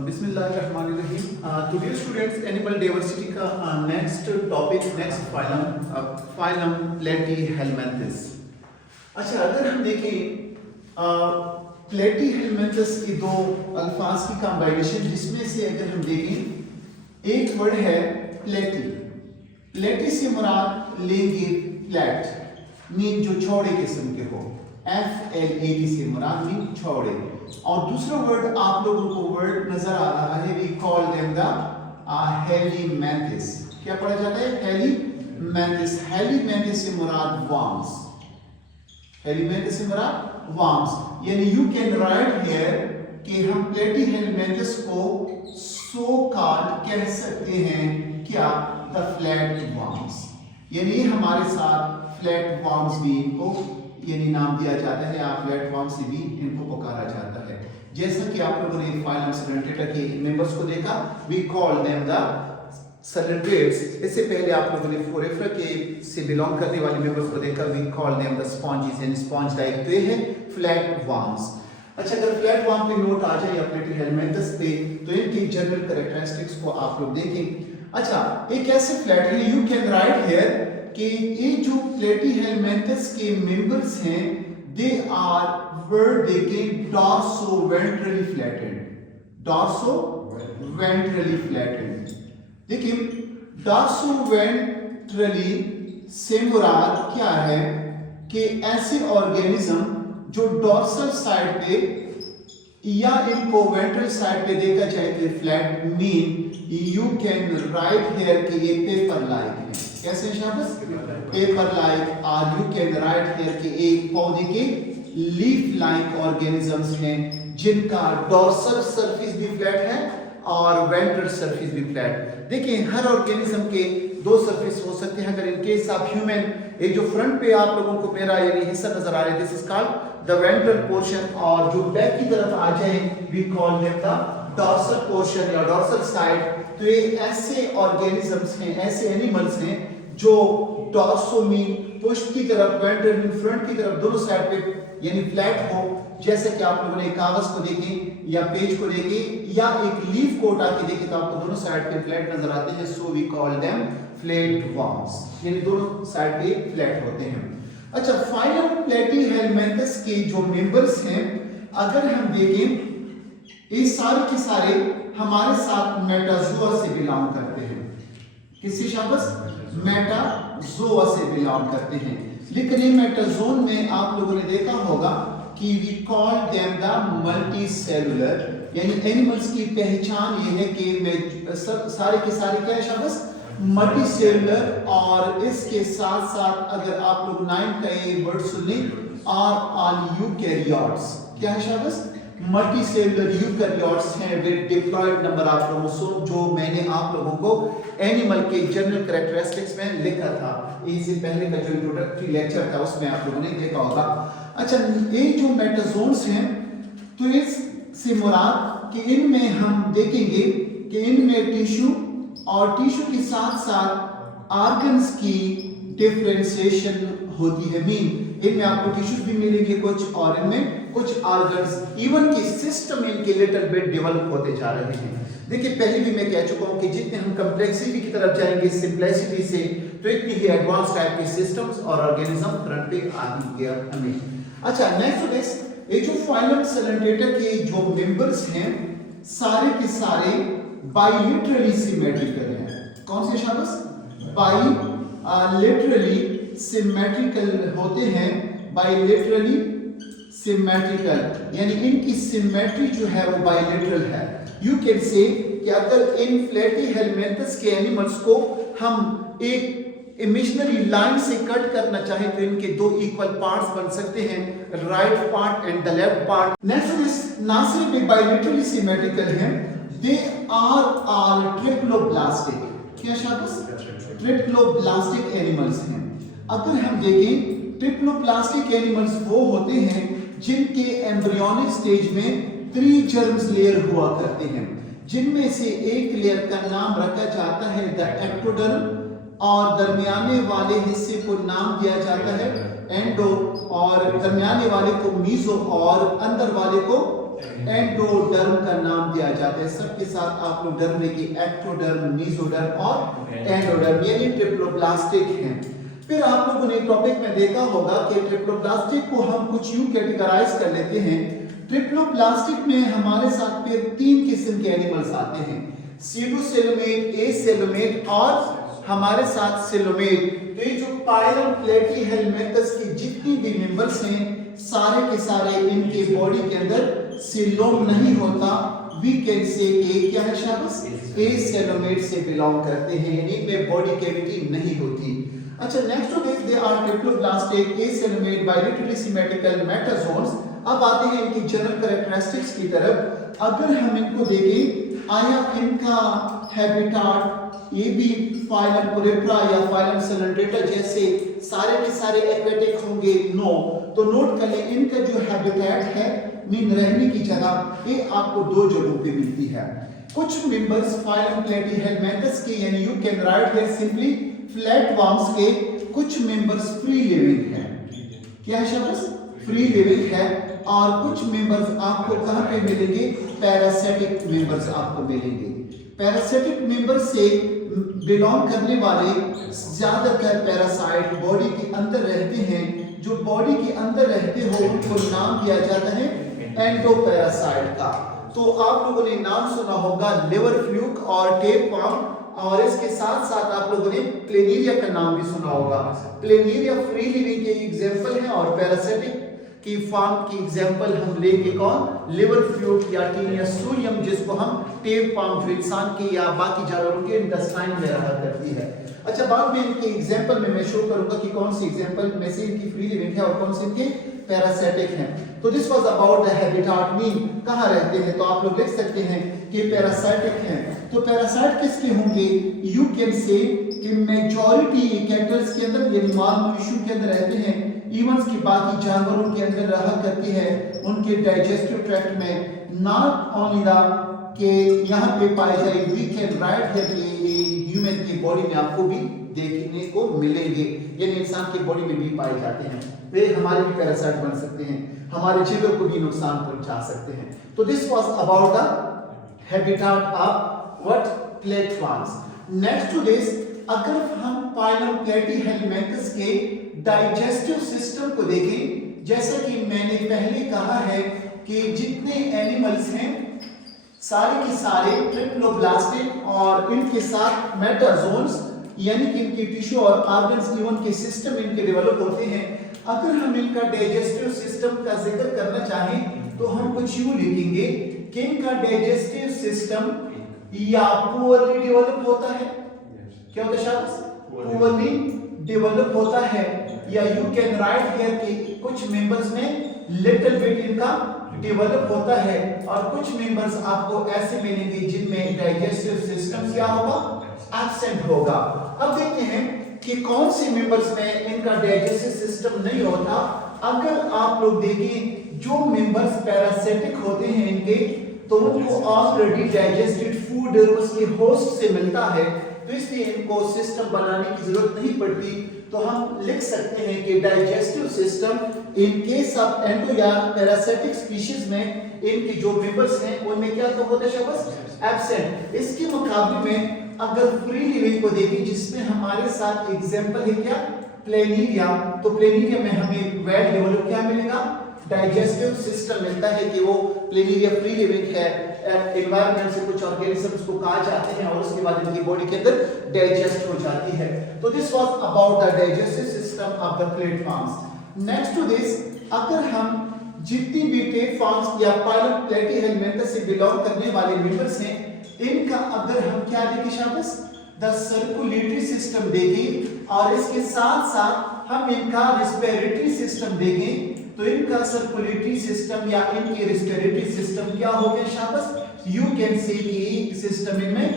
बिस्मिल्लाहिर्रहमानिर्रहीम। Today students animal diversity का next topic next phylum प्लेटीहेलमिन्थस। अच्छा, अगर हम देखें प्लेटीहेलमिन्थस की दो अल्फाज की कॉम्बिनेशन, जिसमें से अगर हम देखें एक वर्ड है प्लेटी। प्लेटी से मुराद लेंगे प्लेट मीन जो चौड़े किस्म के हो, FLAT से मुराद मीन चौड़े। और दूसरा वर्ड आप लोगों को वर्ड नजर आ रहा है, वी कॉल देम द हेलीमेंथिस। क्या पढ़ा जाता है? हेलीमेंथिस। हेलीमेंथिस से मुराद वर्म्स। हेलीमेंथिस से मुराद वर्म्स। यानी यू कैन राइट हियर कि हम प्लेटीहेलमिन्थस को सो कॉल्ड कह सकते हैं क्या? The flat worms. यानी हमारे साथ फ्लैट वर्म्स भी इनको यानी नाम दिया जाता है, या फ्लैट वर्म से भी इनको पुकारा जाता है। जैसा कि आप लोगों ने फाइलम सैलेंट्रेटा के मेंबर्स को देखा, वी कॉल देम द सैलेंट्रेट्स। इससे पहले आप लोगों ने फोरेफरा के से बिलोंग करने वाले मेंबर्स को देखा, we call them the sponges. यानी स्पॉन्ज टाइप के हैं फ्लैट वर्म्स। अच्छा, अगर फ्लैट वर्म पे नोट आ जाए या प्लेटीहेलमिन्थस पे, तो इनकी जनरल कैरेक्टरिस्टिक्स को आप लोग देखें। अच्छा, ये कैसे फ्लैट है? यू कैन राइट हियर कि ये जो प्लेटीहेलमिन्थस के मेंबर्स हैं, दे आर वर्ड देखें डॉर्सो-वेंट्रली फ्लैटेड। Dorsoventrally flattened. देखिए, डॉर्सो-वेंट्रली से मुराद क्या है कि ऐसे ऑर्गेनिज्म जो डॉर्सल साइड पे या इनको वेंट्रल साइड पे देखा जाए तो flat mean you can write here कि ये पेपर लाइक है। कैसे शाबाश? Paper like. और यू कैन राइट हियर कि एक पौधे के लीफ लाइक ऑर्गेनिजम्स हैं जिनका डॉर्सल सरफेस भी फ्लैट है और वेंट्रल सरफेस भी फ्लैट। देखिए, हर ऑर्गेनिज्म के दो सरफेस हो सकते हैं। अगर इन केस ऑफ ह्यूमन, ये जो फ्रंट पे आप लोगों को मेरा यानी हिस्सा नजर आ रहा है, this is called the ventral portion. और जो बैक की तरफ आ जाए, we call them the dorsal portion या डॉर्सल साइड। तो ये ऐसे ऑर्गेनिजम्स हैं, ऐसे एनिमल्स हैं जो डॉर्सो मीन पुष्ट की तरफ, वेंट्रल मीन फ्रंट की तरफ, दोनों साइड पे यानी फ्लैट हो। जैसे कि आप लोगों ने कागज को देखें या पेज को देखें या एक लीफ को उठा के देखें, तो आपको दोनों साइड पे फ्लैट नजर आते हैं। So we call them flat worms. यानी दोनों साइड पे फ्लैट होते हैं। अच्छा, फाइलम प्लेटीहेलमिन्थस के जो मेंबर्स हैं, अगर हम देखें, ये सारे के सारे हमारे साथ मेटाजोआ से बिलोंग करते हैं। किससे शाबाश? मेटाजोआ से बिलोंग करते हैं। लेकिन ये मेटाजोन में आप लोगों ने देखा होगा कि we call them the multicellular. यानी एनिमल्स की पहचान ये है कि सारे के सारे क्या है शाबाश? मल्टीसेलुलर। और इसके साथ साथ अगर आप लोग 9 का ये वर्ड सुन लें, आर ऑल यूकैरियोट्स। क्या है शाबाश? मल्टीसेलुलर यूकैरियोट्स हैं with diploid number of chromosome, जो मैंने आप लोगों को एनिमल के जनरल कैरेक्टरिस्टिक्स में लिखा था। इससे पहले का जो इंट्रोडक्टरी लेक्चर था उसमें आप लोगों ने देखा होगा। अच्छा, ये जो मेटाजोन्स हैं, तो इससे मुराद कि इनमें हम देखेंगे कि इनमें टिश्यू और टिश्यू के साथ साथ ऑर्गन्स की डिफरेंशिएशन होती है। मीन इनमें आपको टिश्यूज भी मिलेंगे कुछ, और इनमें कुछ ऑर्गन्स, इवन की सिस्टम इनके लिटिल बिट डेवलप होते जा रहे हैं। देखिए, पहले भी मैं कह चुका हूं कि जितने हम कॉम्प्लेक्सिटी की तरफ जाएंगे सिंप्लिसिटी से, तो इतनी ही एडवांस टाइप के सिस्टम्स और ऑर्गेनिज्म फ्रंट पे आएंगे हमें। अच्छा, नेक्स्ट दिस, ये जो फाइलम सैलेंट्रेटा के जो मेंबर्स हैं, सारे के सारे बाइलेटरली सिमेट्रिकल हैं। कौन से शाबाश? बाइलेटरली सिमेट्रिकल होते हैं। बाइलेटरली सिमेट्रिकल यानी इनकी सिमेट्री जो है वो बाइलेटरल है। यू कैन से कि अगर इन प्लेटीहेलमिन्थस के एनिमल्स को हम एक इमेजिनरी लाइन से कट करना चाहें, तो इनके दो इक्वल पार्ट्स बन सकते हैं, right part and the left part. Next, ना सिर्फ बाइलेटरली सिमेट्रिकल हैं, दे आर ऑल ट्रिप्लोब्लास्टिक। क्या शाबाश? ट्रिप्लोब्लास्टिक एनिमल्स हैं। अगर हम देखें, ट्रिप्लोब्लास्टिक एनिमल्स वो होते हैं जिनके एम्ब्रियोनिक स्टेज में 3 जर्म्स लेयर हुआ करते हैं, जिनमें से एक लेयर का नाम रखा जाता है द एक्टोडर्म, और दरमियाने वाले हिस्से को नाम दिया जाता है एंडो, और दरमियाने वाले को मीजो, और अंदर वाले को एंडोडर्म का नाम दिया जाता है। सबके साथ आप लोग डर में कि एक्टोडर्म, मेसोडर्म और एंडोडर्म यानी ट्रिप्लोब्लास्टिक हैं। फिर आप लोगों ने टॉपिक में देखा होगा कि ट्रिप्लोब्लास्टिक को हम कुछ यूं कैटेगराइज कर लेते हैं। ट्रिप्लोब्लास्टिक में हमारे साथ फिर 3 किस्म के एनिमल्स आते हैं, सीडोसेलोमेट, एसेलोमेट और हमारे साथ सेलोमेट। तो ये जो पाइलम प्लेटीहेलमिन्थस की जितनी भी मेंबर्स हैं सारे के सारे इनके बॉडी के अंदर सिलोम नहीं होता। वी कैन से कि क्या है शाबाश, एसेलोमेट से बिलोंग करते हैं, यानी इनमें बॉडी कैविटी नहीं होती। अच्छा, next to this they are triploblastic, acoelomate, bilaterally symmetrical metazoans. अब आते हैं इनकी जनरल कैरेक्टरिस्टिक्स की तरफ। अगर हम इनको देखें, आया इनका हैबिटाट ये भी फाइलम पोरेप्रा या फाइलम सेलेंट्रेटा जैसे सारे के सारे एक्वेटिक होंगे? नो। तो नोट कर लें इनका जो हैबिटेट है मीन रहने की जगह, ये आपको 2 जगहों पे मिलती है। कुछ मेंबर्स फाइलम प्लेटीहेलमिन्थस के यानी you can write here simply flatworms के कुछ मेंबर्स फ्री लिविंग है। क्या है शब्द? फ्री लिविंग है। और कुछ मेंबर्स आपको कहां पे मिलेंगे? पैरासिटिक मेंबर्स आपको मिलेंगे। पैरासिटिक मेंबर्स से बिलोंग करने वाले ज्यादातर पैरासाइट बॉडी के अंदर रहते हैं। जो बॉडी के अंदर रहते हो उनको नाम दिया जाता है एंडोपैरासाइट का। तो आप लोगों ने नाम सुना होगा लिवर फ्लूक और टेपवर्म, और इसके साथ साथ आप लोगों ने प्लेनेरिया का नाम भी सुना होगा। प्लेनेरिया फ्री लिविंग के एग्जांपल है और पैरासिटिक की फॉर्म की एग्जांपल हम लेंगे कौन? लिवर फ्लूक या टीनिया सूरियम, जिसको हम टेपवर्म जो इंसान के या बाकी जानवरों के इंटेस्टाइन में रहा करती है। अच्छा, बाद में इनके एग्जांपल में मैं शो करूंगा कि कौन सी एग्जांपल में से इनकी फ्री लिविंग है और कौन से इनके पैरासिटिक हैं। तो this was about the habitat, mean कहां रहते हैं। तो आप लोग लिख सकते हैं कि पैरासाइटिक हैं। तो पैरासाइट किसके होंगे? यू कैन से कि मेजॉरिटी कैटल्स के अंदर यानी माल मवेशियों के अंदर रहते हैं, इवन की बाकी जानवरों के अंदर रहा करती है उनके डाइजेस्टिव ट्रैक्ट में। नॉट ओनली द के यहाँ पे पाए जाए, we can write that human की बॉडी में आपको भी देखने को मिलेंगे, यानी इंसान की बॉडी में भी पाए जाते हैं। वे हमारे भी पैरासाइट बन सकते हैं, हमारे जिगर को भी नुकसान पहुंचा सकते हैं। तो this was about the habitat of what? Platforms. Next to this, अगर हम पाइलम प्लेटीहेलमिन्थस के डाइजेस्टिव सिस्टम को देखें, जैसा कि मैंने पहले कहा है कि जितने एनिमल्स हैं सारे के सारे ट्रिप्लोब्लास्टिक और इनके साथ मेटाजोन्स यानी कि इनके टिश्यू और ऑर्गन्स इवन के सिस्टम इनके डेवलप होते हैं। अगर हम इनका डाइजेस्टिव सिस्टम का जिक्र करना चाहें तो हम कुछ यूं लिखेंगे कि इनका डाइजेस्टिव सिस्टम या पुअरली डेवलप होता है। क्या होता है शब्द? पुअरली डेवलप होता है, या यू कैन राइट हियर कि कुछ मेंबर्स में लिटिल बिट इनका डेवलप होता है और कुछ मेंबर्स आपको ऐसे मिलेंगे जिनमें डाइजेस्टिव सिस्टम क्या होगा? एब्सेंट होगा। अब देखते हैं कि कौन से मेंबर्स में इनका डाइजेस्टिव सिस्टम नहीं होता। अगर आप लोग देखें जो मेंबर्स पैरासिटिक होते हैं इनके, तो उनको ऑलरेडी डाइजेस्टेड फूड उसके होस्ट से मिलता है, तो इसलिए इनको सिस्टम बनाने की जरूरत नहीं पड़ती। तो हम लिख सकते हैं कि digestive system in case of endo या पैरासिटिक स्पीशीज में इनके जो मेंबर्स हैं उनमें क्या तो होता है शब्द? एब्सेंट। इसके मुकाबले में अगर फ्री लिविंग को देखें जिसमें हमारे साथ एग्जांपल है क्या? प्लेनेरिया। तो प्लेनेरिया में हमें वेल डेवलप क्या मिलेगा? डाइजेस्टिव सिस्टम मिलता है कि वो प्लेनेरिया फ्री लिविंग है, एनवायरनमेंट से कुछ ऑर्गेनिजम्स को कहा जाते हैं और उसके बाद इनकी बॉडी के अंदर डाइजेस्ट हो जाती है। तो this was about the digestive system of the platforms. Next to this, अगर हम जितनी भी प्लेटफॉर्म्स या पाइलम प्लेटीहेलमिन्थस से बिलोंग करने वाले मेंबर्स हैं, इनका अगर हम क्या देखें शाबाश? द सर्कुलेटरी सिस्टम देखें और इसके साथ साथ हम इनका रेस्पिरेटरी सिस्टम देखें, तो इनका सर्कुलेटरी सिस्टम या इनके रेस्पिरेटरी सिस्टम क्या हो गया शाबाश? यू कैन से कि सिस्टम इनमें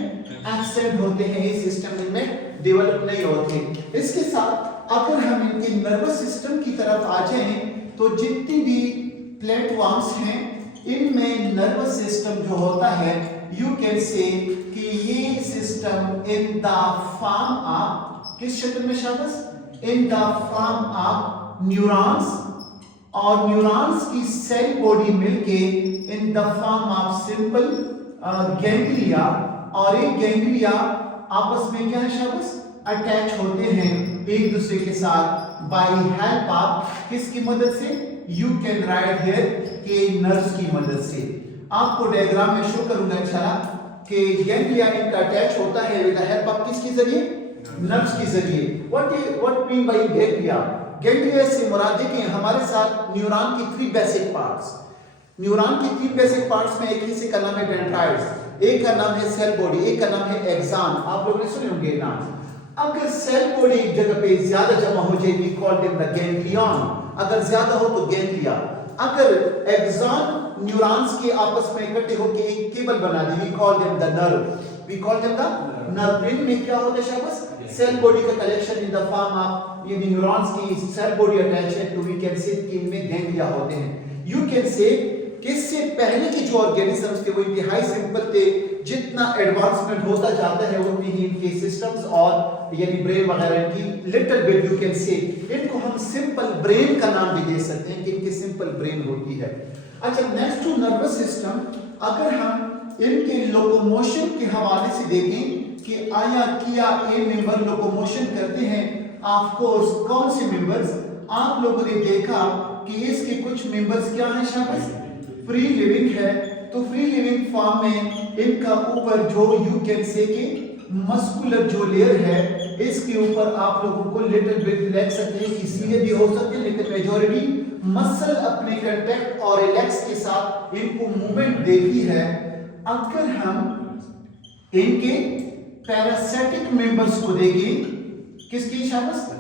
एब्सेंट होते हैं, ये सिस्टम इनमें डेवलप नहीं होते। इसके साथ अगर हम इनके नर्वस सिस्टम की तरफ आ जाएं, तो जितनी भी प्लेटफॉर्म्स हैं इनमें नर्वस सिस्टम जो होता है, यू कैन से कि ये system in the form of किस शक्ल में शाबाश? इन द फॉर्म ऑफ न्यूरॉन्स और न्यूरॉन्स की सेल बॉडी मिलके इन the form of simple ganglia, और एक गैंग्लिया आपस में क्या है शाबाश अटैच होते हैं एक दूसरे के साथ बाय हेल्प ऑफ किसकी मदद से, यू कैन राइट हियर के नर्व्स की मदद से। आपको डायग्राम में शो करूंगा इंशाल्लाह कि गैंग्लिया इनका अटैच होता है विद द हेल्प ऑफ किसके जरिए, नर्व्स के जरिए। What mean by ganglia, ganglia से मुराद देखें हमारे साथ न्यूरॉन की 3 बेसिक पार्ट्स, न्यूरॉन की 3 बेसिक पार्ट्स में एक हिस्से का नाम है डेंड्राइट्स, एक का नाम है सेल बॉडी, एक का नाम है एक्सॉन। आप लोगों ने सुने होंगे नाम। अगर सेल बॉडी एक जगह पे ज्यादा जमा हो जाए we call them the ganglion, अगर ज्यादा हो तो गैंग्लिया। अगर एक्सॉन न्यूरॉन्स के आपस में इकट्ठे होकर एक केबल बना दे we call them the nerve, we call them the nerve. इनमें क्या होता है शाबाश, सेल बॉडी का collection in the form of ये न्यूरॉन्स की सेल बॉडी अटैच है तो वी कैन से कि इनमें गैंग्लिया होते हैं। यू कैन से कि इससे पहले के जो ऑर्गेनिजम्स थे वो इंतहाई सिंपल थे, जितना एडवांसमेंट होता जाता है उतनी ही इनके सिस्टम्स और यानी ब्रेन वगैरह की little bit you can say इनको हम सिंपल ब्रेन का नाम भी दे सकते हैं कि इनकी सिंपल ब्रेन होती है। अच्छा नेक्स्ट टू नर्वस सिस्टम, अगर हम इनके लोकोमोशन के हवाले से देखें कि आया किया ए मेंबर लोकोमोशन करते हैं, ऑफ कोर्स कौन से मेंबर्स, आप लोगों ने देखा कि इसके कुछ मेंबर्स क्या हैं शाबाश फ्री लिविंग है, तो फ्री लिविंग फॉर्म में इनका ऊपर जो यू कैन से कि मस्कुलर जो लेयर है इसके ऊपर आप लोगों को लिटिल बिट लग सकते हैं कि सीधे भी हो सकते हैं, लेकिन मेजॉरिटी मसल अपने कांटेक्ट और रिलैक्स के साथ इनको मूवमेंट देती है। अगर हम इनके पैरासिटिक मेंबर्स को देखें, किसकी शाबाश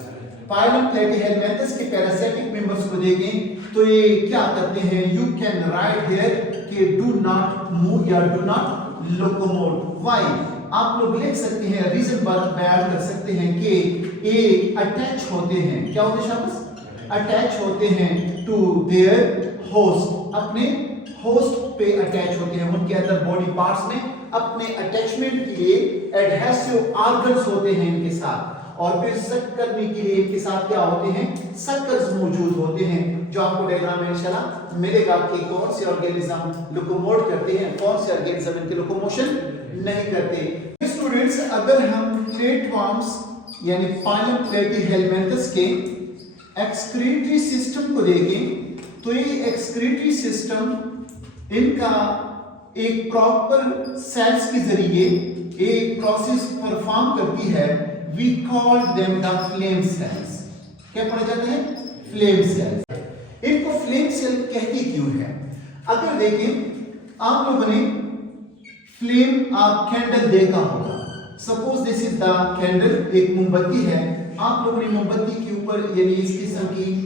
पाइलम प्लेटीहेलमिंथस के पैरासिटिक मेंबर्स को देखें तो ये क्या करते हैं, यू कैन राइट हियर कि डू नॉट मूव या डू नॉट लोकोमोट। व्हाई आप लोग लिख सकते हैं, रीजन बयान कर सकते हैं कि ये अटैच होते हैं, क्या होते हैं शाबाश अटैच होते हैं टू देयर होस्ट, अपने होस्ट पे अटैच होते हैं, उनके अंदर बॉडी पार्ट्स में अपने अटैचमेंट के लिए एडहेसिव ऑर्गन्स होते हैं इनके साथ, और फिर सक करने के लिए इनके साथ क्या होते हैं सक्कर्स मौजूद होते हैं, जो आपको डायग्राम में इंशाल्लाह मिलेगा कि कौन से ऑर्गेनिज्म लोकोमोट करते हैं, कौन से ऑर्गेनिज्म इनके लोकोमोशन नहीं करते। स्टूडेंट्स अगर हम प्लेटफॉर्म्स यानी पाइलम प्लेटीहेलमिंथस के एक्सक्रीटरी सिस्टम को देखें तो ये एक्सक्रीटरी सिस्टम इनका एक प्रॉपर सेल्स के जरिए एक प्रोसेस परफॉर्म करती है, we call them the flame cells. क्या पढ़ा जाता है फ्लेम सेल्स। इनको फ्लेम सेल कहते क्यों है, अगर देखें आप लोगों ने फ्लेम आप कैंडल देखा होगा, suppose this is the candle, एक मोमबत्ती है, आप लोगों ने मोमबत्ती के ऊपर यानी इस किस्म की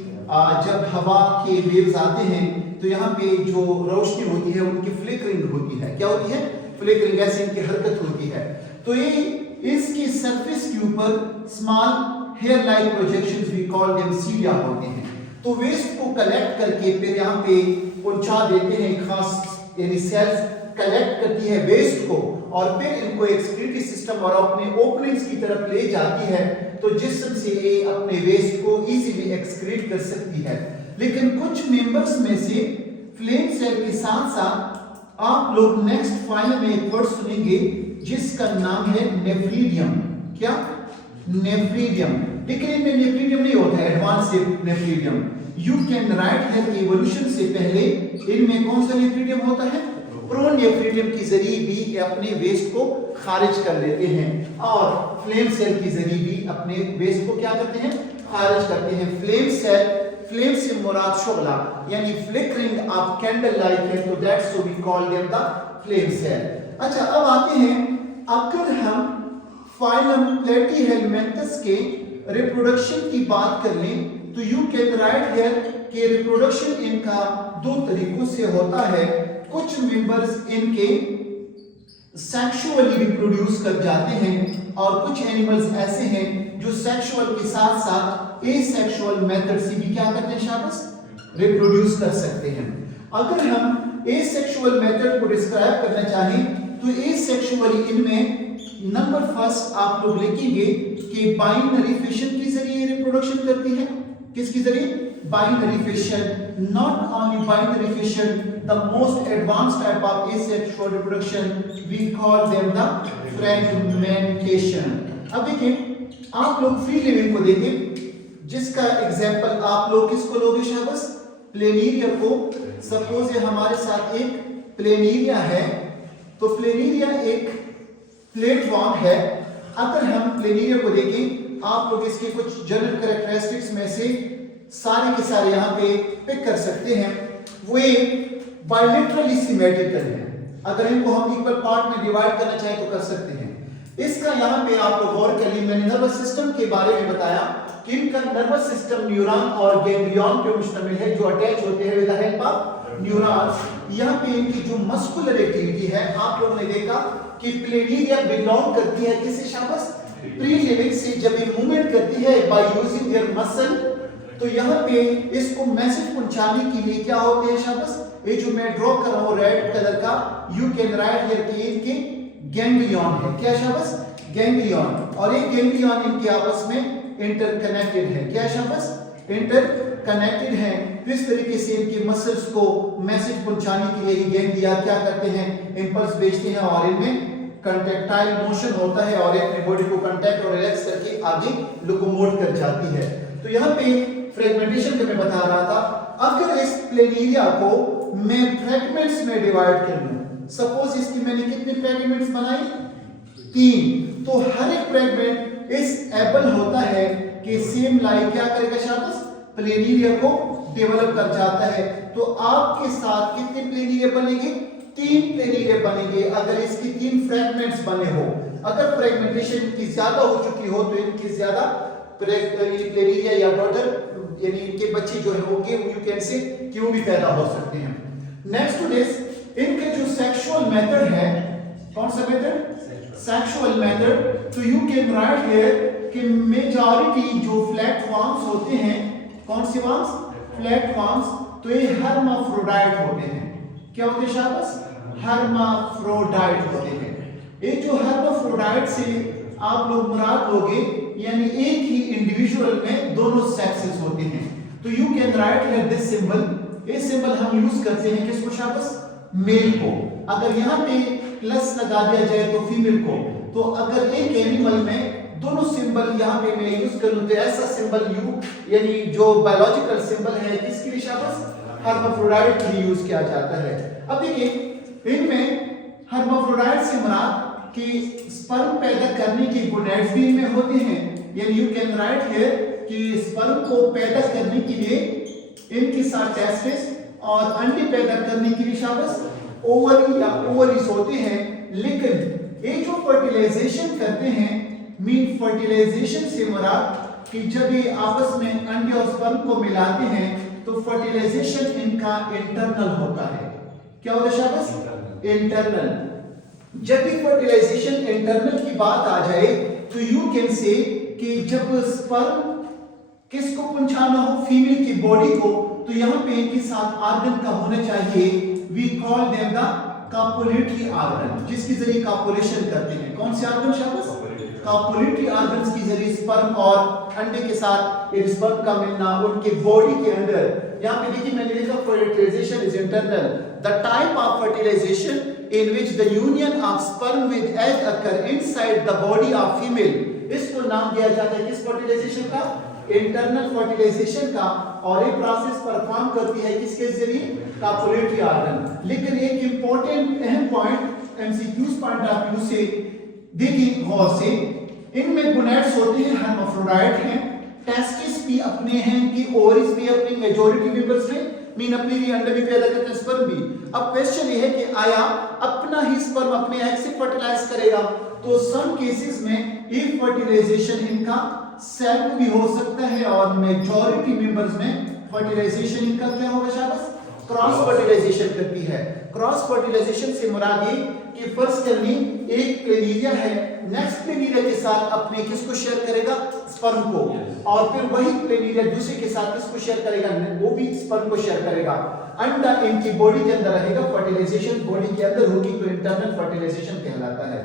जब हवा के वेव्स आते हैं तो यहाँ पे जो रोशनी होती है उनकी फ्लिकरिंग होती है, क्या होती है फ्लिकरिंग, ऐसे इनकी हरकत होती है, तो ये इसकी सरफेस के ऊपर small hair like projections we call them cilia होते हैं, तो वेस्ट को कलेक्ट करके फिर यहाँ पे पहुंचा देते हैं, खास यानी सेल्स कलेक्ट करती है वेस्ट को और फिर इनको एक्सक्रीटरी सिस्टम और अपने ओपनिंग्स की तरफ ले जाती है, तो जिस्म से ये अपने वेस्ट को इजीली एक्सक्रीट कर सकती है। लेकिन कुछ मेंबर्स में से फ्लेम सेल के साथ साथ आप लोग नेक्स्ट फाइल में एक वर्ड सुनेंगे जिसका नाम है नेफ्रीडियम। क्या नेफ्रीडियम, लेकिन इनमें नेफ्रीडियम नहीं होता है advance nephridium. You can write है कि इवोल्यूशन से पहले इनमें कौन सा नेफ्रीडियम होता है, प्रोनेफ्रीडियम के जरिए भी अपने वेस्ट को खारिज कर लेते हैं और फ्लेम सेल के जरिए भी अपने वेस्ट को क्या करते हैं खारिज करते हैं। फ्लेम सेल, फ्लेम से मुराद शुगला यानी फ्लिकरिंग ऑफ कैंडल लाइट है, तो that's what we call them the flame cell. अच्छा अब आते हैं, अगर हम फाइलम प्लेटीहेलमिंथस के रिप्रोडक्शन की बात कर लें तो यू कैन राइट हियर कि रिप्रोडक्शन इनका दो तरीकों से होता है। कुछ मेंबर्स इनके सेक्सुअली रिप्रोड्यूस कर जाते हैं और कुछ एनिमल्स ऐसे हैं जो सेक्सुअल के साथ साथ एसेक्सुअल मेथड से भी क्या करते हैं शाबाश रिप्रोड्यूस कर सकते हैं। अगर हम एसेक्सुअल मेथड को डिस्क्राइब करना चाहें तो एसेक्सुअली इनमें नंबर फर्स्ट आप लोग लिखेंगे कि बाइनरी फिशन के जरिए रिप्रोडक्शन करती है। किसके जरिए? binary fission, not only binary fission, the most advanced type of asexual reproduction, we call them the fragmentation. अब देखिए आप लोग फ्री लिविंग को देखें, जिसका एग्जांपल आप लोग किसको लोगे शाबाश? प्लेनीरिया को। सपोज ये हमारे साथ एक प्लेनीरिया है, तो प्लेनीरिया एक प्लेटफॉर्म है। अगर हम प्लेनीरिया को देखें, आप लोग इसके कुछ जनरल कैरेक्टरिस्टिक्स में से सारे के सारे यहाँ पे पिक कर सकते हैं। वो बायलेटरली सिमेट्रिकल है। अगर इनको हम इक्वल पार्ट में डिवाइड करना चाहें तो कर सकते हैं। इसका यहाँ पे आप लोग गौर करिए, मैंने नर्वस सिस्टम के बारे में बताया कि इनका नर्वस सिस्टम न्यूरॉन और गैंग्लियन पे मुश्तमिल है, जो अटैच होते हैं with the help of neurons. यहाँ पे इनकी जो मस्कुलर एक्टिविटी है, आप लोगों ने देखा कि प्लेनीरिया बिलोंग करती है किसे शाबाश? प्री लिविंग से। जब ये मूवमेंट करती है बाय यूजिंग देयर मसल, तो यहाँ पे इसको मैसेज पहुंचाने के लिए क्या होते हैं शाबाश? ये जो मैं ड्रॉ कर रहा हूँ रेड कलर का, यू कैन राइट हियर कि इनके गैंग्लियन है। क्या शाबाश? गैंग्लियन। और ये गैंग्लियन इनके आपस में इंटरकनेक्टेड है। क्या शाबाश? इंटरकनेक्टेड है। इस तरीके से इनके मसल्स को मैसेज पहुंचाने के लिए ये गैंग्लिया क्या करते हैं? इंपल्स भेजते हैं और इनमें कंट्रैक्टाइल मोशन होता है और अपने बॉडी को कंट्रैक्ट और रिलैक्स करके आगे लोकोमोट कर जाती है। तो यहाँ पे फ्रेगमेंटेशन का मैं बता रहा था। अगर इस प्लेनीरिया को मैं फ्रैगमेंट्स में डिवाइड कर लूं, सपोज इसकी मैंने कितने फ्रैगमेंट्स बनाए? 3। तो हर एक फ्रैगमेंट इस एबल होता है कि सेम लाइक क्या करेगा शाबाश? प्लेनीरिया को डेवलप कर जाता है। तो आपके साथ कितने प्लेनीरिया बनेंगे? 3 प्लेनीरिया बनेंगे अगर इसकी 3 फ्रैगमेंट्स बने हो। अगर फ्रैगमेंटेशन की ज्यादा हो चुकी हो तो इनकी ज्यादा प्लेनीरिया या डॉटर यानी इनके बच्चे जो है होंगे, यू कैन से कि वो भी पैदा हो सकते हैं। नेक्स्ट टू दिस, इनके जो सेक्सुअल मेथड है, कौन सा मेथड? Sexual method. तो यू कैन राइट हियर कि मेजॉरिटी जो प्लेटफॉर्म्स होते हैं, कौन से फॉर्म्स? प्लेटफॉर्म्स। तो ये हर्माफ्रोडाइट होते हैं। क्या होते हैं शाबाश? हर्माफ्रोडाइट होते हैं। ये जो हर्माफ्रोडाइट से आप लोग मुराद लोगे यानी एक ही इंडिविजुअल में दोनों सेक्सेस होते हैं। तो you can write here this symbol. ये सिंबल हम यूज करते हैं किसको शाबाश? मेल को। अगर यहाँ पे प्लस लगा दिया जाए तो फीमेल को। तो अगर एक एनिमल में दोनों सिंबल यहाँ पे मैं यूज कर लूं तो ऐसा सिंबल यू यानी जो बायोलॉजिकल सिंबल है किसके लिए शाबाश? हर्माफ्रोडाइट के लिए यूज किया जाता है। अब देखिए इनमें हर्माफ्रोडाइट से मुराद कि स्पर्म पैदा करने के गोनैड्स भी इनमें होते हैं। यानी यू कैन राइट हियर कि स्पर्म को पैदा करने के लिए इनके साथ टेस्टिस और अंडे पैदा करने के लिए शाबाश ओवरी या ओवरीज होते हैं। लेकिन ये जो फर्टिलाइजेशन करते हैं, मीन फर्टिलाइजेशन से मुराद कि जब ये आपस में अंडे और स्पर्म को मिलाते हैं तो फर्टिलाइजेशन इनका इंटरनल होता है। क्या होता है शाबाश? इंटरनल। जब भी फर्टिलाइजेशन इंटरनल की बात आ जाए तो यू कैन से कि जब स्पर्म किसको पहुंचाना हो? फीमेल की बॉडी को, तो यहाँ पे इनके साथ आर्गन का होना चाहिए। We call them the copulatory organ, जिसके जरिए कॉपुलेशन करते हैं। कौन से आर्गन शाबाश? कॉपुलेटरी आर्गन्स के जरिए स्पर्म और अंडे के साथ एक स्पर्म का मिलना उनके बॉडी के अंदर। यहाँ पे देखिए मैंने लिखा fertilisation is internal. The type of fertilisation in which the union of sperm with egg occur inside the body of female, इसको नाम दिया जाता है किस फर्टिलाइजेशन का? इंटरनल फर्टिलाइजेशन का। और ये प्रोसेस परफॉर्म करती है किसके जरिए? Copulatory organ. लेकिन एक इंपॉर्टेंट अहम point MCQs point of view से देखिए गौर से, इनमें गोनैड्स होते हैं, हर्माफ्रोडाइट हैं, टेस्टिस भी अपने हैं, कि ओवरीज भी अपने, मेजॉरिटी मेंबर्स में मीन अपने लिए अंडे भी पैदा करते हैं, स्पर्म भी। अब क्वेश्चन ये है कि आया अपना ही स्पर्म अपने एग से फर्टिलाइज करेगा? तो सम केसेस में ये फर्टिलाइजेशन इनका सेल्फ भी हो सकता है और मेजॉरिटी मेंबर्स में फर्टिलाइजेशन इनका क्या होगा शाबाश? क्रॉस फर्टिलाइजेशन करती है। क्रॉस फर्टिलाइजेशन से मुराद ये कि फर्स्ट करनी एक प्लेनीरिया है, नेक्स्ट प्लेनीरिया के साथ अपने किसको शेयर करेगा? स्पर्म को। और फिर वही प्लेनीरिया दूसरे के साथ किसको शेयर करेगा? वो भी स्पर्म को शेयर करेगा। अंडा इनकी बॉडी के अंदर रहेगा, फर्टिलाइजेशन बॉडी के अंदर होगी, तो इंटरनल फर्टिलाइजेशन कहलाता है।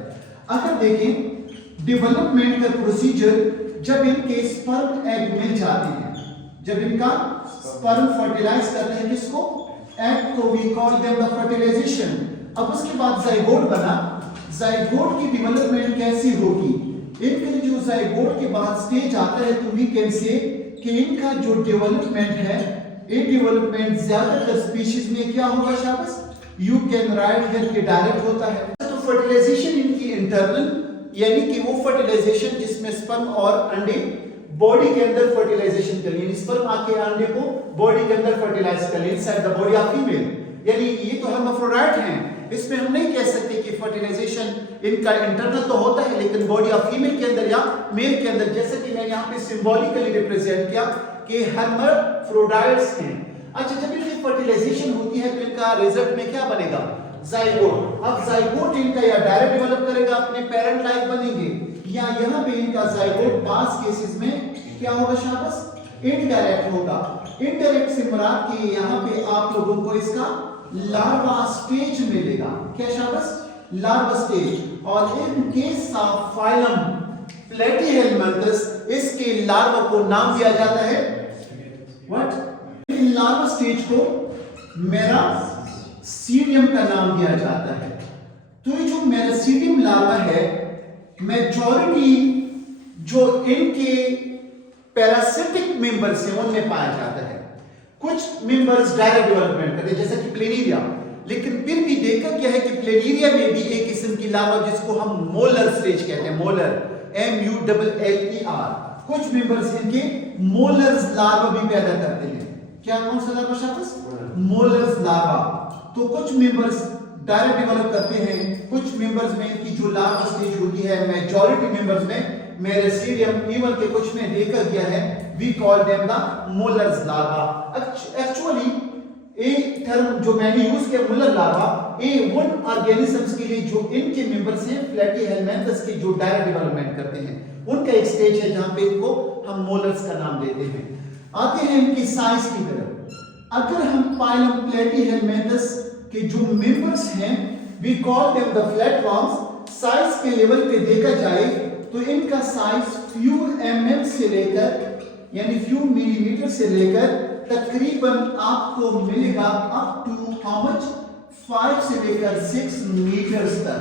अगर देखें डेवलपमेंट का प्रोसीजर, जब इनके स्पर्म एग मिल जाते हैं जब इनका स्पर्म फर्टिलाइज करते हैं किसको, एग को, we call them the fertilisation. अब उसके बाद जाइगोट बना। जाइगोट की डेवलपमेंट कैसी होगी, इनके जो जाइगोट के बाद स्टेज आता है तो वी कैन से कि इनका जो डेवलपमेंट है, ये डेवलपमेंट ज्यादातर स्पीशीज में क्या होगा शाबाश, यू कैन राइट हियर के डायरेक्ट होता है। तो फर्टिलाइजेशन इनकी इंटरनल, यानी कि वो फर्टिलाइजेशन जिसमें स्पर्म और अंडे बॉडी के अंदर फर्टिलाइजेशन करें, स्पर्म आके अंडे को बॉडी के अंदर फर्टिलाइज करें inside the body of female, यानी ये तो हर्माफ्रोडाइट हैं। इसमें हम नहीं कह सकते कि फर्टिलाइजेशन इनका इंटरनल तो होता है लेकिन बॉडी ऑफ फीमेल के अंदर या मेल के अंदर, जैसे कि मैंने यहाँ पे सिंबॉलिकली रिप्रेजेंट किया कि हर्माफ्रोडाइट्स हैं। अच्छा, जब इनकी फर्टिलाइजेशन होती है तो इनका रिजल्ट में क्या बनेगा, जाइगोट। अब जाइगोट इनका या डायरेक्ट डेवलप करेगा, अपने पेरेंट लाइक बनेंगे, या यहाँ पे इनका जाइगोट पास केसेस में क्या होगा शाबाश, इनडायरेक्ट होगा। इनडायरेक्ट से मुराद कि यहाँ पे आप लोगों को इसका लार्वा स्टेज मिलेगा, क्या शाबाश, लार्वा स्टेज। और इन केस ऑफ फाइलम प्लेटीहेलमिंथस इसके लार्वा को नाम दिया जाता है व्हाट, इन लार्वा स्टेज को मेरासीडियम का नाम दिया जाता है। तो ये जो मेरासीडियम लार्वा है, मेजॉरिटी जो इनके पैरासिटिक मेंबर्स हैं उनमें पाया जाता है। कुछ मेंबर्स डायरेक्ट डेवलपमेंट करते हैं जैसे कि प्लेनिरिया, लेकिन फिर भी देखा क्या है कि प्लेनिरिया में भी एक किस्म की लार्वा जिसको हम मोलर स्टेज कहते हैं, मोलर MULLER, कुछ मेंबर्स इनके मोलर्स लार्वा भी पैदा करते हैं। क्या कौन सा लार्वा शाबाश, मोलर्स लार्वा। तो कुछ मेंबर्स डायरेक्ट डेवलप करते हैं, कुछ मेंबर्स में इनकी जो लार्वा स्टेज होती है, मेजॉरिटी मेंबर्स में मेरासीडियम, इवन के कुछ में देखा गया है we call them the Muller's larva. Actually ये टर्म जो मैंने यूज किया मोलर लार्वा, ये उन ऑर्गेनिजम्स के लिए जो इनके मेंबर्स हैं प्लेटीहेलमिंथस के जो डायरेक्ट डेवलपमेंट करते हैं, उनका एक स्टेज है जहां पे इनको हम मोलर्स का नाम देते हैं। आते हैं इनकी साइज की तरफ। अगर हम पाइलम प्लेटीहेलमिंथस के जो मेंबर्स हैं we call them the flatworms, size के लेवल पे देखा जाए तो इनका साइज फ्यू mm से लेकर यानी फ्यू मिलीमीटर से लेकर तकरीबन आपको मिलेगा अप टू हाउ मच 5 से लेकर 6 मीटर्स तक।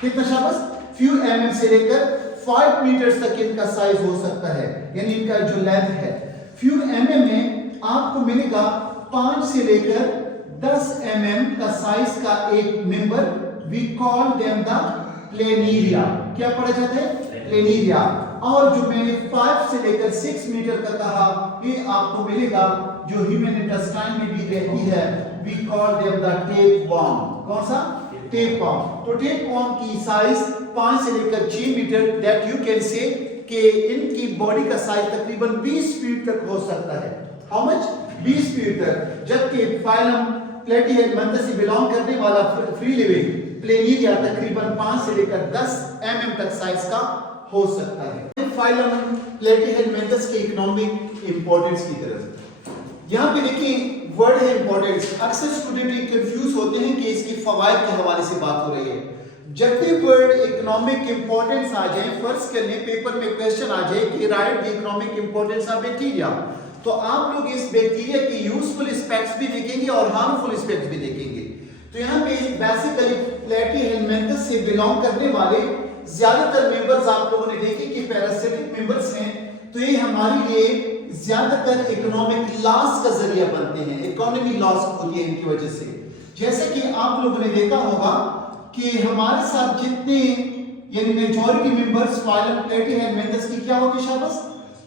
कितना शाबाश, फ्यू mm से लेकर 5 मीटर्स तक इनका साइज हो सकता है, यानी इनका जो लेंथ है। फ्यू mm में आपको मिलेगा 5 से लेकर 10 mm का साइज का एक member, we call them the planaria. क्या पढ़ा जाता है, प्लेनिरिया। और जो मैंने 5 से लेकर 6 मीटर का कहा, ये आपको मिलेगा जो ह्यूमन इंटेस्टाइन में भी रहती है, we call them the tapeworm. कौन सा, टेपवर्म। तो टेपवर्म की साइज 5 से लेकर 6 metre, that you can say कि इनकी बॉडी का साइज तकरीबन 20 फीट तक हो सकता है। हाउ मच, 20 फीट तक। जबकि फाइलम प्लेटीहेलमिंथस से बिलोंग करने वाला फ्री लिविंग प्लेनिरिया तकरीबन 5 से लेकर 10 mm तक साइज का हो सकता है। फाइलम प्लेटीहेलमिंथस के इकोनॉमिक इंपॉर्टेंस की तरफ यहाँ पे देखिए वर्ड है इंपॉर्टेंस। अक्सर स्टूडेंट कंफ्यूज होते हैं कि इसकी फवाइद के हवाले से बात हो रही है। जब भी वर्ड इकोनॉमिक इंपॉर्टेंस आ जाए, फर्स्ट करने पेपर में क्वेश्चन आ जाए कि right the economic importance of bacteria, तो आप लोग इस बैक्टीरिया की यूजफुल एस्पेक्ट्स भी देखेंगे और हार्मफुल एस्पेक्ट्स भी देखेंगे। तो यहाँ पे बेसिकली प्लेटीहेलमिंथस से बिलोंग करने वाले ज्यादातर मेंबर्स आप लोगों ने देखे कि पैरासिटिक मेंबर्स हैं, तो ये हमारे लिए ज्यादातर इकोनॉमिक लॉस का जरिया बनते हैं, इकोनॉमी लॉस होती है इनकी वजह से। जैसे कि आप लोगों ने देखा होगा कि हमारे साथ जितने यानी मेजॉरिटी मेंबर्स फाइलम प्लेटीहेलमिंथस की क्या होती है शाबाश,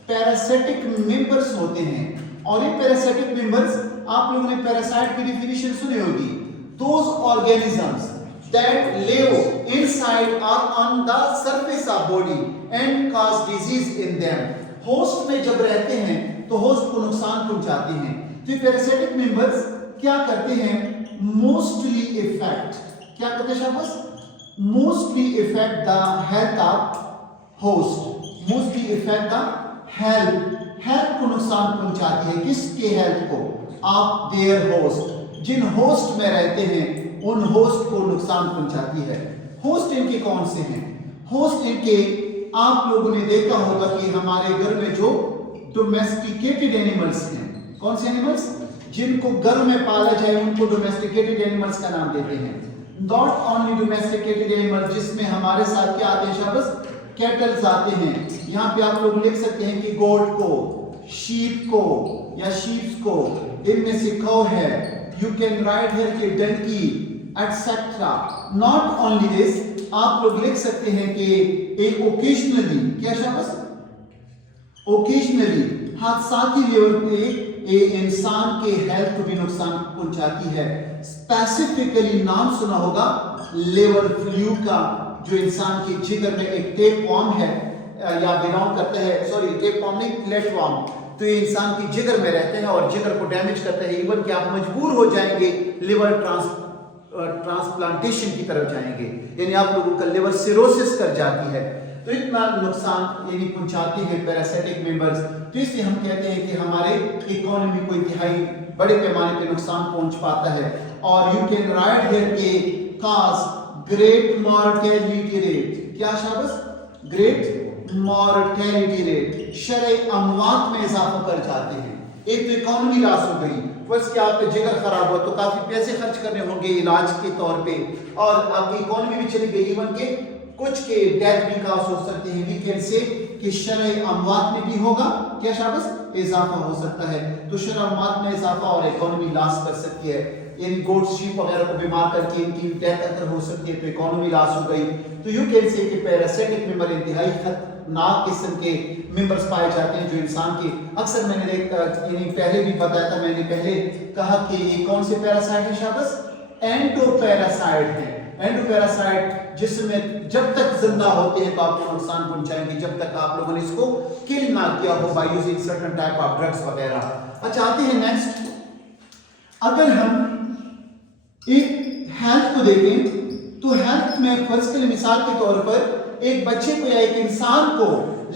पैरासिटिक मेंबर्स होते हैं। और ये पैरासिटिक मेंबर्स आप लोगों ने पैरासाइट की डेफिनेशन सुनी होगी, those organisms that live inside or on the surface of body and cause disease in them। Host में जब रहते हैं तो होस्ट को नुकसान पहुंचाते हैं। तो पैरासिटिक मेंबर्स क्या करते हैं, मोस्टली इफेक्ट, क्या करते हैं शाबाश, mostly effect the health of host, mostly effect the health को नुकसान पहुंचाती है। किसके हेल्थ को, ऑफ देयर होस्ट, जिन होस्ट में रहते हैं उन होस्ट को नुकसान पहुंचाती है। होस्ट इनके कौन से हैं, होस्ट इनके आप लोगों ने देखा होगा कि हमारे घर में जो डोमेस्टिकेटेड एनिमल्स हैं। कौन से एनिमल्स? जिनको घर में पाला जाए उनको डोमेस्टिकेटेड एनिमल्स का नाम देते हैं। नॉट ओनली डोमेस्टिकेटेड एनिमल्स, जिसमें हमारे साथ क्या आते हैं शाबाश? कैटल्स आते हैं। यहाँ पे आप लोग लिख सकते हैं कि गोट को, शीप को या शीप्स को, इनमें से कौ है। यू कैन राइट हियर के donkey etcetera. Not only this, आप लोग लिख सकते हैं कि एक ओकेजनली, क्या शाबाश? ओकेजनली हादसाती लेवल पे इंसान के हेल्थ को भी नुकसान पहुंचाती है। स्पेसिफिकली नाम सुना होगा लिवर फ्लू का, जो इंसान के जिगर में एक टेप वॉर्म है या बिलोंग करता है, सॉरी टेप वॉर्म नहीं, प्लेट वॉर्म, तो ये इंसान के जिगर में रहते हैं और जिगर को डैमेज करते हैं। इवन कि आप मजबूर हो जाएंगे लिवर ट्रांसप्लांटेशन की तरफ जाएंगे, यानी आप लोगों का लिवर सिरोसिस कर जाती है। तो इतना नुकसान यानी पहुंचाती है पैरासिटिक मेंबर्स। तो इसलिए हम कहते हैं कि हमारे इकोनॉमी को इंतहाई बड़े पैमाने पे नुकसान पहुंच पाता है। और यू कैन राइट हियर के काज ग्रेट मॉर्टेलिटी रेट। क्या शाबाश? ग्रेट मॉर्टेलिटी रेट, शरई अमवात में इजाफा कर जाते हैं। एक तो इकोनॉमी लॉस हो गई, फर्स्ट कि आपका जिगर खराब हो तो काफी पैसे खर्च करने होंगे इलाज के तौर पे, और आपकी इकोनॉमी भी चली गई, इवन के कुछ के डेथ भी काज हो सकते हैं। वी कैन से कि शरई अमवात में भी होगा क्या शाबाश? इजाफा हो सकता है। तो शरई अमवात में इजाफा और इकोनॉमी लॉस कर सकती है, यानी गोट शीप वगैरह को बीमार करके इनकी डेथ अगर हो सकती है तो इकोनॉमी लॉस हो गई। तो यू कैन से कि पैरासिटिक मेंबर इंतहाई खतरनाक किस्म के मेंबर्स पाए जाते हैं जो इंसान के, अक्सर मैंने यानी पहले भी बताया था, मैंने पहले कहा कि ये कौन से पैरासाइट है शाबाश? एंडोपैरासाइट है। एंडोपैरासाइट जिसमें जब तक जिंदा होते हैं तो आपको नुकसान पहुंचाएंगे जब तक आप लोगों ने इसको किल ना किया हो by using certain type of drugs वगैरह। अच्छा, आते हैं नेक्स्ट। अगर हम एक हेल्थ को देखें तो हेल्थ में फर्स्ट के मिसाल के तौर पर एक बच्चे को या एक इंसान को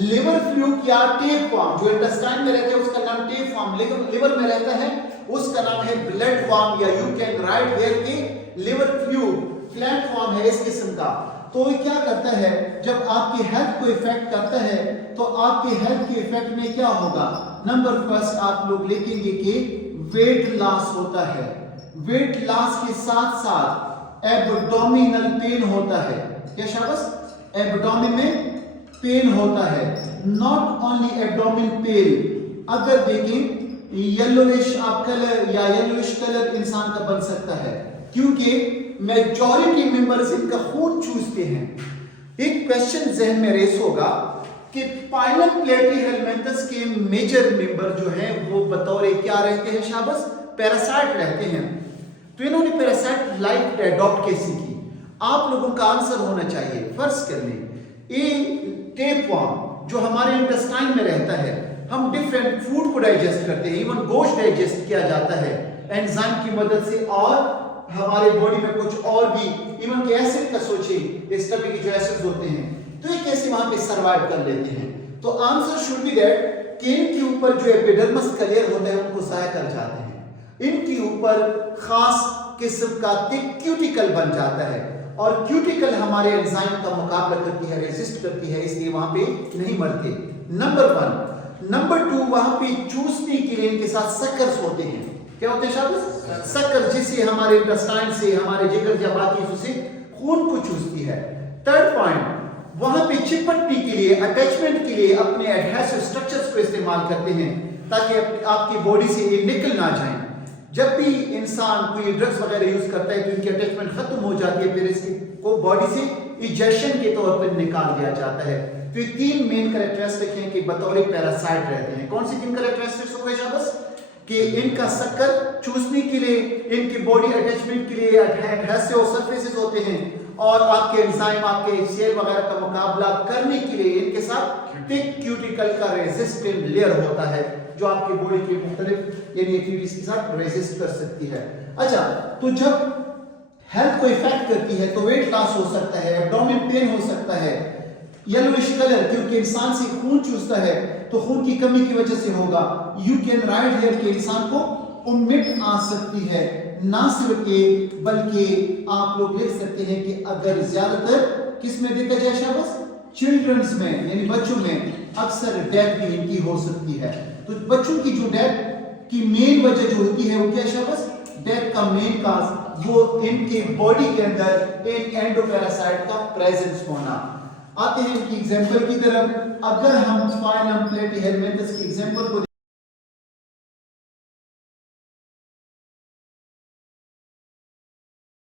लिवर फ्लू या टेप फॉर्म, जो इंटेस्टाइन में रहता है उसका नाम टेप फॉर्म, लिवर में रहता है उसका नाम है ब्लड फॉर्म, या यू कैन राइट हियर कि लिवर फ्लू फ्लैट फॉर्म है इस किस्म का। तो ये क्या करता है? जब आपकी हेल्थ को इफेक्ट करता है तो आपकी हेल्थ के इफेक्ट में क्या होगा? नंबर फर्स्ट आप लोग लिखेंगे कि वेट लॉस होता है। वेट लॉस के साथ साथ एब्डोमिनल पेन होता है। क्या शाबाश? एब्डोमिन में पेन होता है। नॉट ओनली एब्डोमिन पेन, अगर देखें येलोइश आप कलर या येलोइश कलर इंसान का बन सकता है, क्योंकि मेजॉरिटी मेंबर्स इनका खून चूसते हैं। एक क्वेश्चन जहन में रेस होगा कि पाइलम प्लेटीहेलमिन्थस के मेजर मेंबर जो हैं वो बतौर क्या रहते हैं शाबाश? पैरासाइट रहते हैं। तो इन्होंने पैरासाइट लाइफ एडॉप्ट कैसे की? आप लोगों का आंसर होना चाहिए। फर्स्ट कर लें, ये टेप वॉर्म जो हमारे इंटेस्टाइन में रहता है, हम डिफरेंट फूड को डाइजेस्ट करते हैं, इवन गोश्त डाइजेस्ट किया जाता है एंजाइम की मदद से, और हमारे बॉडी में कुछ और भी इवन के एसिड का सोचिए, इस तरह के जो एसिड्स होते हैं तो ये कैसे वहां पे सरवाइव कर लेते हैं? तो आंसर शुड बी दैट कि इनके ऊपर जो एपिडर्मिस का लेयर होता है उनको ज़ाया कर जाते हैं। इनके ऊपर खास किस्म का थिक क्यूटिकल बन जाता है, और क्यूटिकल हमारे एंजाइम का मुकाबला करती है, रेजिस्ट करती है, इसलिए वहां पे नहीं मरते। नंबर 1। नंबर 2, वहां पे चूसने के लिए इनके साथ सकर्स होते हैं। क्या होते हैं शाबाश? शक्कर, जिससे हमारे इंटेस्टाइन से, हमारे जिगर या बाकी हिस्सों से खून को चूसती है। थर्ड पॉइंट, वहां पे चिपटने के लिए, अटैचमेंट के लिए अपने एडहेसिव स्ट्रक्चर्स को इस्तेमाल करते हैं ताकि आपकी बॉडी से ये निकल ना जाए। जब भी इंसान कोई ड्रग्स वगैरह यूज करता है तो इनकी अटैचमेंट खत्म हो जाती है, फिर इसको बॉडी से इजेक्शन के तौर पर निकाल दिया जाता है। तो ये 3 मेन कैरेक्टरिस्टिक हैं कि बतौर पैरासाइट रहते हैं। कौन सी 3 कैरेक्टरिस्टिक्स हो गए शाबाश? कि इनका शक्कर चूसने के लिए, इनकी बॉडी अटैचमेंट के लिए एडहेसिव सरफेसेस होते हैं, और आपके एंजाइम, आपके सेल वगैरह का मुकाबला करने के लिए इनके साथ थिक क्यूटिकल का रेजिस्टेंट लेयर होता है जो आपकी बॉडी के मुख्तलिफ यानी एक्टिविटीज के साथ रेजिस्ट कर सकती है। अच्छा, तो जब हेल्थ को इफेक्ट करती है तो वेट लॉस हो सकता है, एब्डोमिन पेन हो सकता है, येलोइश कलर क्योंकि इंसान से खून चूसता है तो खून की कमी की वजह से होगा। यू कैन राइट हियर के इंसान को उम्मिट आ सकती है। ना सिर्फ एक बल्कि आप लोग लिख सकते हैं कि अगर ज्यादातर किस में देखा जाए शाबाश? चिल्ड्रंस में यानी बच्चों में अक्सर डेथ भी इनकी हो सकती है। तो बच्चों की जो डेथ की मेन वजह जो होती है वो क्या शब्द, डेथ का मेन काज वो इनके बॉडी के अंदर एक एंडोपैरासाइट का प्रेजेंस होना। आते हैं इनकी एग्जांपल की तरफ। अगर हम फाइलम प्लेटीहेलमिन्थस की एग्जांपल को